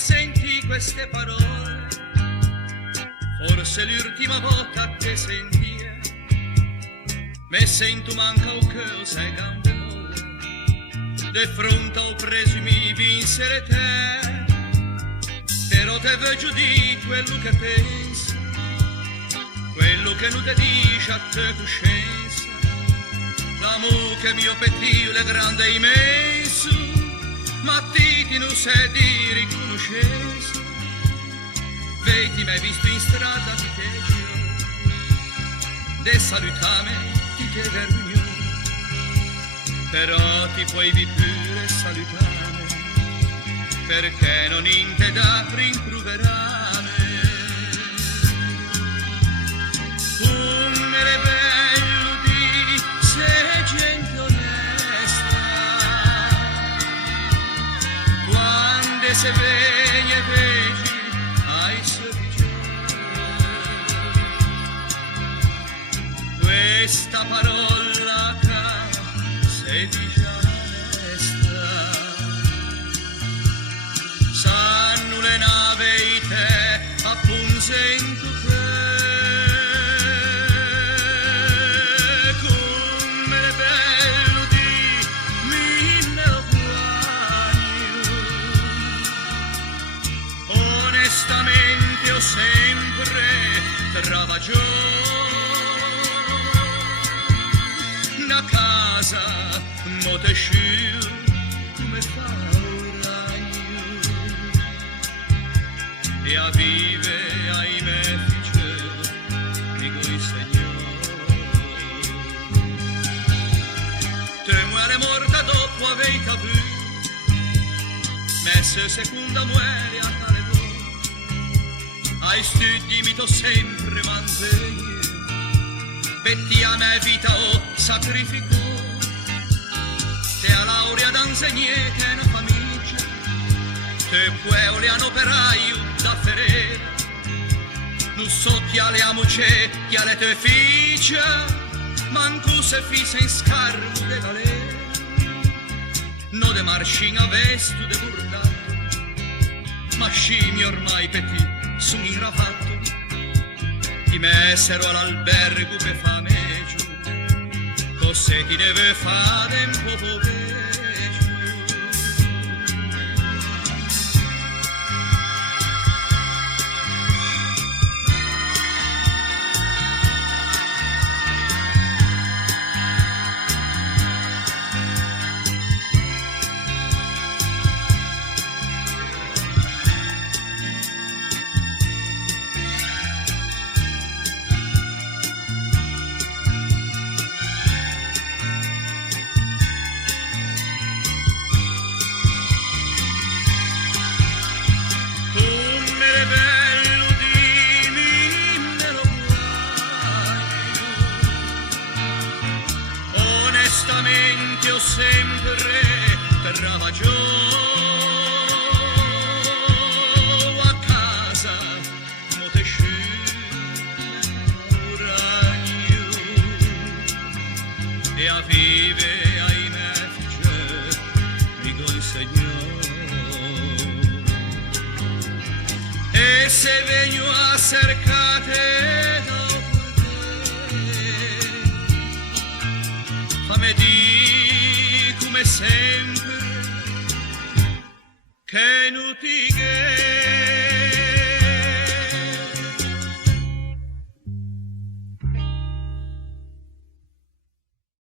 senti queste parole, forse l'ultima volta che sentia, me sento manca o cosa è gambe mole, de fronte al presumi vincere te, però te vedo di quello che pensi, quello che non ti dice a te coscienza, l'amore che mio pettino è grande e immenso, ma ti non sai di riconoscenza, vedi m'hai visto in strada ti te giro, de salutame ti te vergogno, però ti puoi vi pure salutare, perché non in te da rimproverare. Come è bello di se gente onesta, quando se vegli e vegi ai sorrigere, questa parola che se dice onesta, sanno le nave e te appunto te. Onestamente ho sempre travagliato una casa molte sciù come fa ora io, e a vive ai me fice dico il Signore, te muore morta dopo aver capito, messe seconda muere a ai studi mi t'ho sempre mantenuto, per a me vita ho sacrifico, te a laurea d'insegnante e una famiglia, te puoi le operaio da ferire, non so chi alle amoce, chi alle tue figlie, manco se fisse in scarbo de galera, no de marcina vesto de bordato, ma scimi ormai petit, sono ingravato, ti messero all'albergo per fameggio, cos'è ti deve fare un po' poveggio. Onestamente ho sempre travagliato a casa, molte ragno, e a vive ai me fice mi consegnò, e se vengo a cercate fammi di come sempre che non ti